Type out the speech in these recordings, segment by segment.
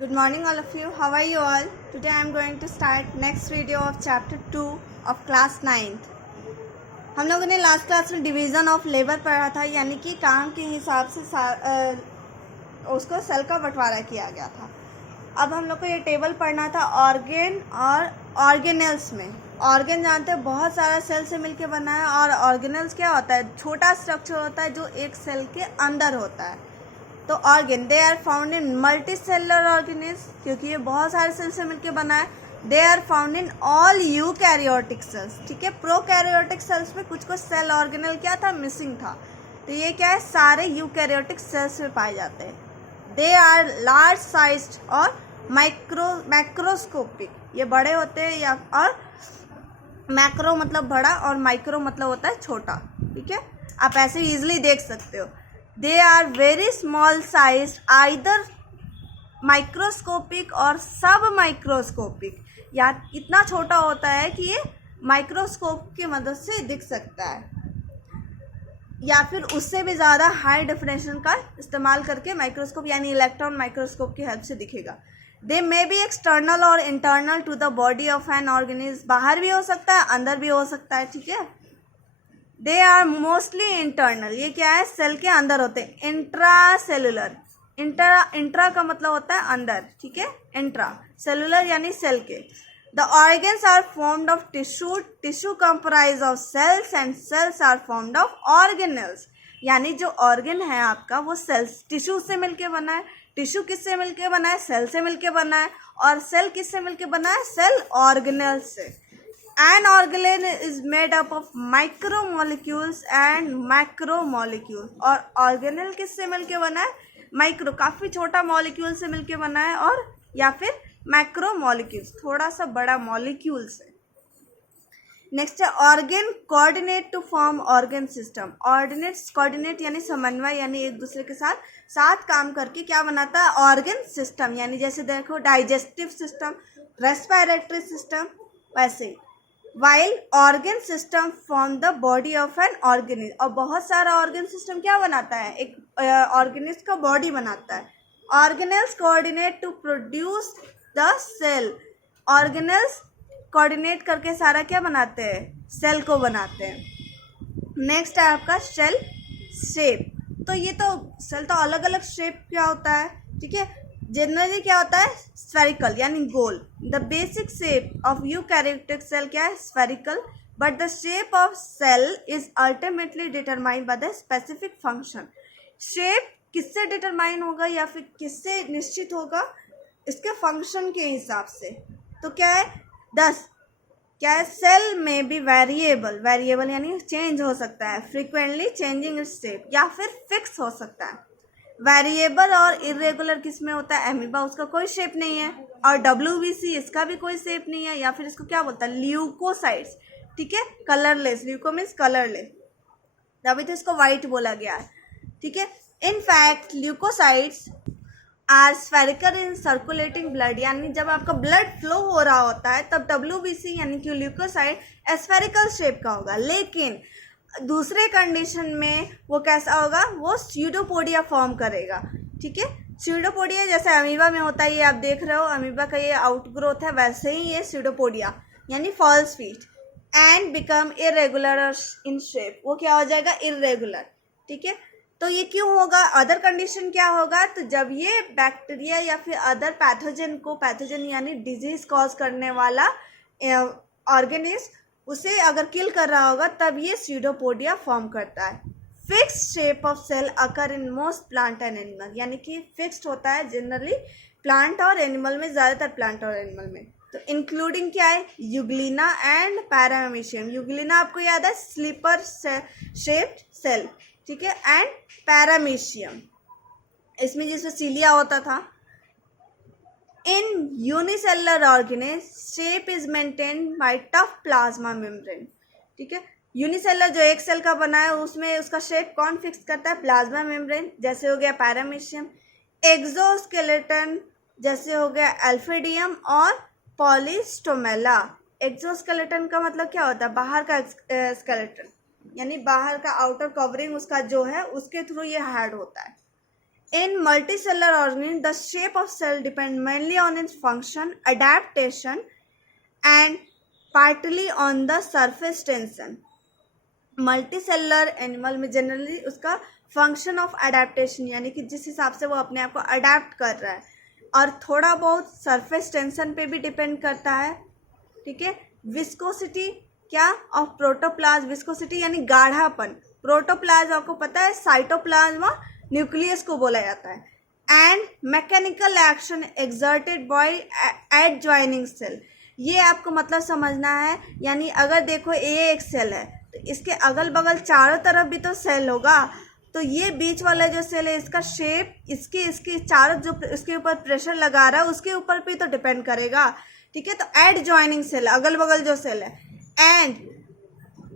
Good morning all of you. How are you all? Today I am going to start next video of chapter 2 of class 9th. हम लोगों ने last class में division of labour पढ़ा था, यानी कि काम के हिसाब से उसको सेल का बंटवारा किया गया था। अब हम लोग को ये टेबल पढ़ना था ऑर्गेन और ऑर्गेनेल्स में। ऑर्गेन जानते हैं बहुत सारा सेल से मिलके बना है, और ऑर्गेनेल्स क्या होता है? छोटा स्ट्रक्चर होता है जो एक सेल के अंदर होता है। तो organ they are found in multi cellular organism, क्योंकि ये बहुत सारे सेल से मिलकर बना है। They are found in all eukaryotic cells, ठीक है। प्रोकैरियोटिक सेल्स में कुछ सेल ऑर्गेनल क्या था, मिसिंग था। तो ये क्या है, सारे यूकैरियोटिक सेल्स में पाए जाते हैं। दे आर लार्ज साइज्ड और मैक्रोस्कोपिक, ये बड़े होते हैं, या और मैक्रो मतलब बड़ा और माइक्रो मतलब होता है छोटा, ठीक है। आप ऐसे इजीली देख सकते हो। They are very small size, either microscopic और सब माइक्रोस्कोपिक, या इतना छोटा होता है कि ये माइक्रोस्कोप की मदद से दिख सकता है, या फिर उससे भी ज़्यादा हाई डेफिनेशन का इस्तेमाल करके माइक्रोस्कोप यानी इलेक्ट्रॉन माइक्रोस्कोप की हेल्प से दिखेगा। दे मे बी एक्सटर्नल और internal to the body of an organism, बाहर भी हो सकता है, अंदर भी हो सकता है, ठीक है। दे आर मोस्टली इंटरनल, ये क्या है, सेल के अंदर होते हैं। इंट्रा सेलुलर, इंट्रा का मतलब होता है अंदर, ठीक है। इंट्रा सेलुलर यानी सेल के। The organs are formed of tissue, tissue comprise of cells and cells are formed of organelles, यानी जो ऑर्गन है आपका वो सेल्स टिश्यू से मिलके बना है। टिश्यू किससे मिलके बना है? सेल से मिलके बना है। और सेल किससे मिलके बना है? सेल ऑर्गेनल से। An organelle is made up of micromolecules and macromolecules, और ऑर्गेनल किससे मिलके बना है? माइक्रो काफ़ी छोटा मॉलिक्यूल से मिलके बना है, और या फिर मैक्रोमोलिक्यूल्स थोड़ा सा बड़ा मॉलिक्यूल से। नेक्स्ट है organ coordinate to form organ system. Coordinate यानी समन्वय, यानी एक दूसरे के साथ काम करके क्या बनाता है? Organ system. यानी जैसे देखो डाइजेस्टिव सिस्टम, रेस्पिरेटरी सिस्टम, वैसे while organ system form the body of an organism. और बहुत सारा ऑर्गन सिस्टम क्या बनाता है? एक ऑर्गेनिज्म का बॉडी बनाता है। Organelles coordinate to produce the cell, organelles coordinate करके सारा क्या बनाते हैं? सेल को बनाते हैं। नेक्स्ट है आपका सेल शेप। तो ये तो सेल तो अलग अलग शेप क्या होता है, ठीक है। जनरली क्या होता है? स्फेरिकल यानी गोल। The basic shape of eukaryotic cell क्या है? Spherical. But the shape of cell is ultimately determined by the specific function. Shape किससे डिटरमाइन होगा या फिर किससे निश्चित होगा? इसके फंक्शन के हिसाब से। तो क्या है? क्या है? सेल में भी वेरिएबल यानी चेंज हो सकता है, फ्रीक्वेंटली चेंजिंग इट्स शेप, या फिर फिक्स हो सकता है। वेरिएबल और इरेगुलर किस में होता है? एमीबा, उसका कोई शेप नहीं है। और WBC, इसका भी कोई शेप नहीं है, या फिर इसको क्या बोलता है? ल्यूकोसाइट्स, ठीक है। कलरलेस, ल्यूको मीन्स कलरलेस, तभी तो इसको वाइट बोला गया है, ठीक है। In fact leucocytes are spherical in circulating blood, यानी जब आपका ब्लड फ्लो हो रहा होता है तब WBC यानी कि ल्यूकोसाइट स्फेरिकल शेप का होगा। लेकिन दूसरे कंडीशन में वो कैसा होगा? वो स्यूडोपोडिया फॉर्म करेगा, ठीक है। स्यूडोपोडिया जैसे अमीबा में होता है, ये आप देख रहे हो, अमीबा का ये आउटग्रोथ है, वैसे ही ये स्यूडोपोडिया यानी false feet, and become irregular in shape, वो क्या हो जाएगा? इरेगुलर, ठीक है। तो ये क्यों होगा? अदर कंडीशन क्या होगा? तो जब ये बैक्टीरिया या फिर अदर पैथोजन यानी डिजीज कॉज करने वाला ऑर्गेनिज्म उसे अगर किल कर रहा होगा, तब ये स्यूडोपोडिया फॉर्म करता है। Fixed shape of cell occur in most plant and animal, यानी कि फिक्स्ड होता है जनरली प्लांट और एनिमल में, ज़्यादातर प्लांट और एनिमल में। तो इंक्लूडिंग क्या है? Euglena and paramecium. यूग्लिना आपको याद है, स्लीपर शेप्ड सेल, ठीक है। एंड पैरामीशियम, इसमें जिसमें सीलिया होता था। इन unicellular organism shape is maintained by tough plasma membrane, ठीक है। यूनिसेलुलर जो एक सेल का बना है उसमें उसका शेप कौन फिक्स करता है? प्लाज्मा मेम्ब्रेन, जैसे हो गया पैरामीशियम। एक्सोस्केलेटन, जैसे हो गया एल्फिडियम और पॉलीस्टोमेला। एक्सोस्केलेटन का मतलब क्या होता है? बाहर का स्केलेटन, यानी बाहर का आउटर कवरिंग उसका जो है, उसके थ्रू ये हार्ड होता है। In multicellular organism, the shape of cell depends mainly on its function, adaptation, and partly on the surface tension. Multicellular animal में जनरली उसका फंक्शन ऑफ अडेप्टेशन यानी कि जिस हिसाब से वो अपने आप को अडेप्ट कर रहा है, और थोड़ा बहुत सरफेस टेंशन पे भी डिपेंड करता है, ठीक है। विस्कोसिटी क्या ऑफ प्रोटोप्लाज्म, विस्कोसिटी यानी गाढ़ापन। प्रोटोप्लाज्म आपको पता है साइटोप्लाज्म न्यूक्लियस को बोला जाता है। And mechanical action exerted by adjoining cell, ये आपको मतलब समझना है। यानी अगर देखो ये एक सेल है तो इसके अगल बगल चारों तरफ भी तो सेल होगा, तो ये बीच वाला जो सेल है इसका शेप इसके चारों जो उसके ऊपर प्रेशर लगा रहा है उसके ऊपर भी तो डिपेंड करेगा, ठीक है। तो एडजॉइनिंग सेल अगल बगल जो सेल है। एंड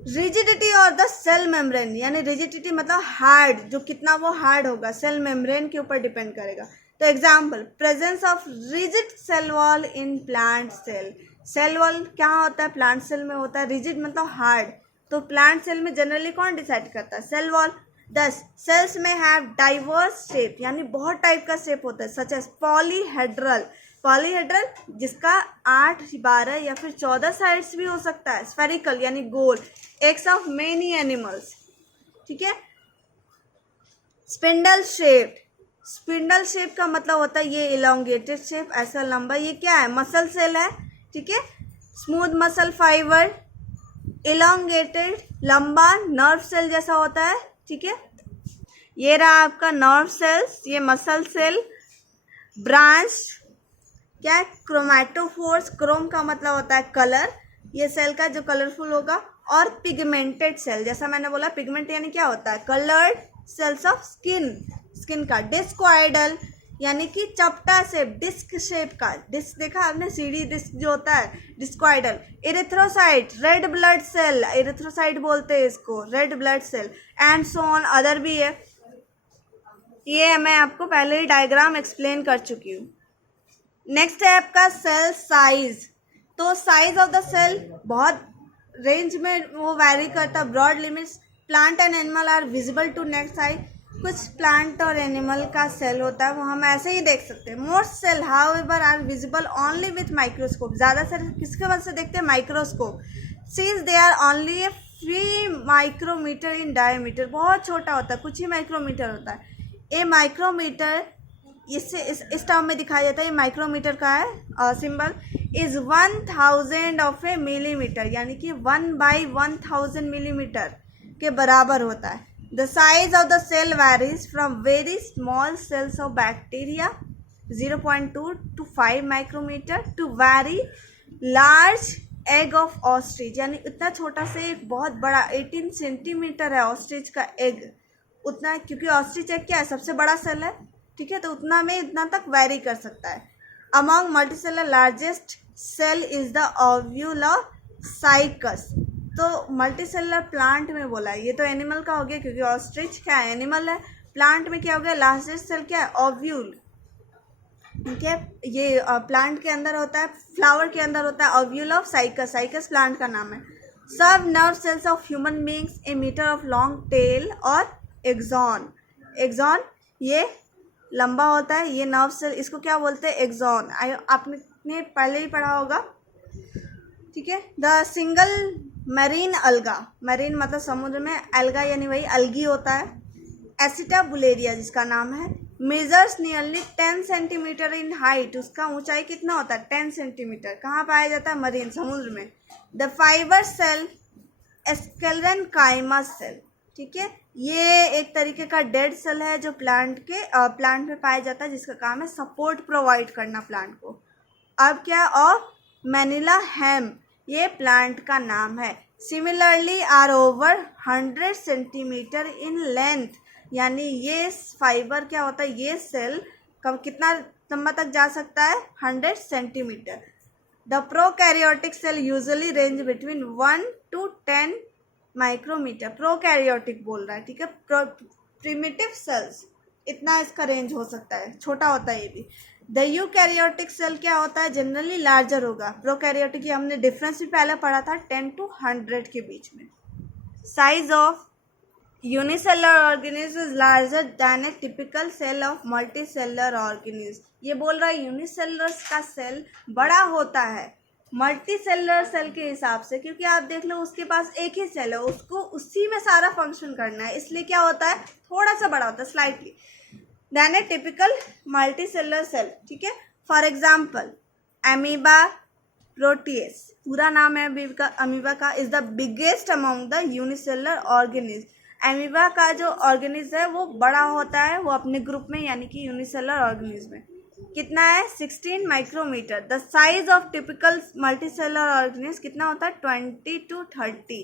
रिजिडिटी और द सेल मेम्ब्रेन, यानी रिजिडिटी मतलब हार्ड, जो कितना वो हार्ड होगा सेल मेम्ब्रेन के ऊपर डिपेंड करेगा। तो example, presence of rigid cell wall in plant cell. Cell wall क्या होता है प्लांट सेल में होता है, रिजिड मतलब हार्ड। तो प्लांट सेल में जनरली कौन डिसाइड करता है, सेल वॉल। 10 सेल्स में हैव डाइवर्स शेप, यानी बहुत टाइप का शेप होता है, सच एज पॉलीहेड्रल। पॉलीहेड्रल जिसका 8, 12 या फिर 14 साइड्स भी हो सकता है। स्फेरिकल यानी गोल, एग्स ऑफ मेनी एनिमल्स, ठीक है। स्पिंडल शेप, स्पिंडल शेप का मतलब होता है ये इलोंगेटेड शेप, ऐसा लंबा। ये क्या है, मसल सेल है, ठीक है। स्मूथ मसल फाइबर, इलोंगेटेड लंबा, नर्व सेल जैसा होता है, ठीक है। ये रहा आपका नर्व सेल्स, ये मसल सेल। ब्रांच क्या है, क्रोमैटोफोर्स, क्रोम का मतलब होता है कलर, ये सेल का जो कलरफुल होगा। और पिगमेंटेड सेल, जैसा मैंने बोला पिगमेंट यानी क्या होता है, coloured cells of skin, skin का। डिस्कोइडल यानी कि चपटा शेप, डिस्क शेप का। डिस्क देखा आपने, सीढ़ी डिस्क जो होता है, discoidal. Erythrocyte, red blood cell, erythrocyte बोलते हैं इसको, red blood cell. And so on, other भी है। ये मैं आपको पहले ही डायग्राम एक्सप्लेन कर चुकी हूँ। नेक्स्ट है आपका सेल साइज। तो साइज ऑफ द सेल बहुत रेंज में वो वैरी करता है, broad limits. Plant and animal are visible to next eye, कुछ प्लांट और एनिमल का सेल होता है वो हम ऐसे ही देख सकते हैं। Most cell however are visible only with microscope, ज़्यादा से किसके वजह से देखते हैं, microscope. Since they are only a free micrometre in diameter, बहुत छोटा होता है, कुछ ही माइक्रोमीटर होता है। ए माइक्रोमीटर इससे इस टर्म में दिखाया जाता है, ये माइक्रोमीटर का है symbol. Is 1000 of a millimetre, यानी कि 1/1000 मिलीमीटर के बराबर होता है। The size of the cell varies from very small cells of bacteria 0.2 to 5 micrometre to very large egg of ostrich, यानी इतना छोटा से एक बहुत बड़ा 18 सेंटीमीटर है ऑस्ट्रिच का एग, उतना, क्योंकि ऑस्ट्रिच एग क्या है, सबसे बड़ा सेल है, ठीक है। तो उतना में इतना तक वेरी कर सकता है। Among multicellular largest cell is the ovule Cycas. तो मल्टीसेलर प्लांट में बोला है, ये तो एनिमल का हो गया क्योंकि ऑस्ट्रिच क्या है, एनिमल है। प्लांट में क्या हो गया, लार्जेस्ट सेल क्या है, ओव्यूल, ठीक है। ये प्लांट के अंदर होता है, फ्लावर के अंदर होता है ovule of Cycas, Cycas plant का नाम है। सब nerve cells of human beings, a metre of long tail और एक्सॉन, एक्सॉन ये लंबा होता है, ये नर्व सेल, इसको क्या बोलते हैं, एक्सॉन। आपने पहले ही पढ़ा होगा, ठीक है। द सिंगल मैरीन अलगा, मैरीन मतलब समुद्र में, अलगा यानी वही अलगी होता है। एसिटाबुलेरिया जिसका नाम है, measures nearly 10 centimetre in height, उसका ऊंचाई कितना होता है, 10 सेंटीमीटर। कहाँ पाया जाता है, मरीन, समुद्र में। द फाइबर सेल एस्केलेरेनकाइमा सेल, ठीक है। ये एक तरीके का डेड सेल है जो प्लांट में पाया जाता है, जिसका काम है सपोर्ट प्रोवाइड करना प्लांट को। अब क्या, और मैनिला हेम, ये प्लांट का नाम है। Similarly are over 100 centimetre in length, यानी ये फाइबर क्या होता है, ये सेल कब कितना लंबा तक जा सकता है, 100 centimetre. The prokaryotic cell usually range between 1 to 10 micrometre, prokaryotic बोल रहा है, ठीक है। प्रिमिटिव सेल्स इतना इसका रेंज हो सकता है, छोटा होता है ये भी। द यूकैरियोटिक सेल क्या होता है, जनरली लार्जर होगा। प्रोकैरियोटिक की हमने डिफरेंस भी पहले पढ़ा था, 10 to 100 के बीच में। Size of unicellular organism is larger than a typical cell of multicellular organism. ये बोल रहा है यूनिसेलर का सेल बड़ा होता है मल्टीसेलर सेल के हिसाब से, क्योंकि आप देख लो उसके पास एक ही सेल है, उसको उसी में सारा फंक्शन करना है, इसलिए क्या होता है थोड़ा सा बड़ा होता है slightly than a typical multicellular cell. ठीक है, फॉर एग्जाम्पल अमीबा प्रोटीएस, पूरा नाम है अमीबा का, is the biggest among the unicellular organism. Amoeba का जो ऑर्गेनिज्म है वो बड़ा होता है, वो अपने ग्रुप में यानी कि यूनिसेलर ऑर्गेनिज्म में कितना है 16 micrometre. The size of typical multicellular organism कितना होता है 20 to 30।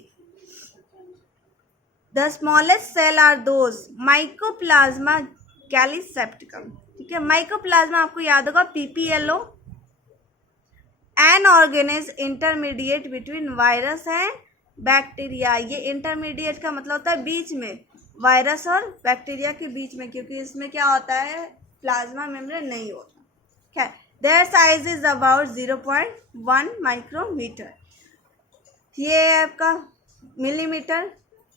The smallest cell are those mycoplasma gallisepticum. ठीक है, माइकोप्लाज्मा आपको याद होगा PPLO, an organism intermediate between virus and bacteria. ये इंटरमीडिएट का मतलब होता है बीच में, वायरस और बैक्टीरिया के बीच में, क्योंकि इसमें क्या होता है प्लाज्मा मेम्ब्रेन नहीं होता। खैर, their size is about 0.1 micrometre. ये है आपका millimetre,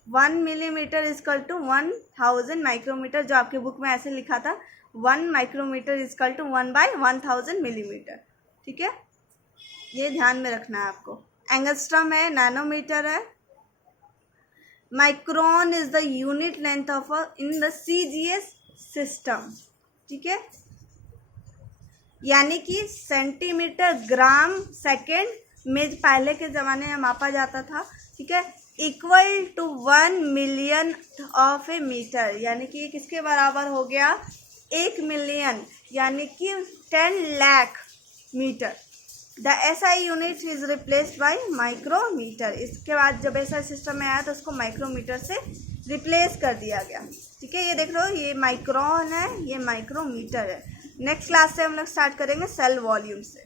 1 millimetre equal to 1000 micrometre, जो आपके बुक में ऐसे लिखा था 1 माइक्रोमीटर इजकल टू 1/1000 मिलीमीटर। ठीक है, ये ध्यान में रखना है आपको। एंगस्ट्रम है, नैनोमीटर है। Micron is the unit length of in the CGS system. ठीक है, यानी कि सेंटीमीटर ग्राम सेकेंड में पहले के ज़माने में मापा जाता था। ठीक है, equal to 1 million of a metre, यानी कि किसके बराबर हो गया 1 मिलियन, यानी कि 10 lakh metre. The SI unit is replaced by micrometre. इसके बाद जब SI सिस्टम में आया तो उसको माइक्रोमीटर से रिप्लेस कर दिया गया। ठीक है, ये देख लो, ये माइक्रोन है, ये माइक्रोमीटर है। नेक्स्ट क्लास से हम लोग स्टार्ट करेंगे सेल वॉल्यूम से।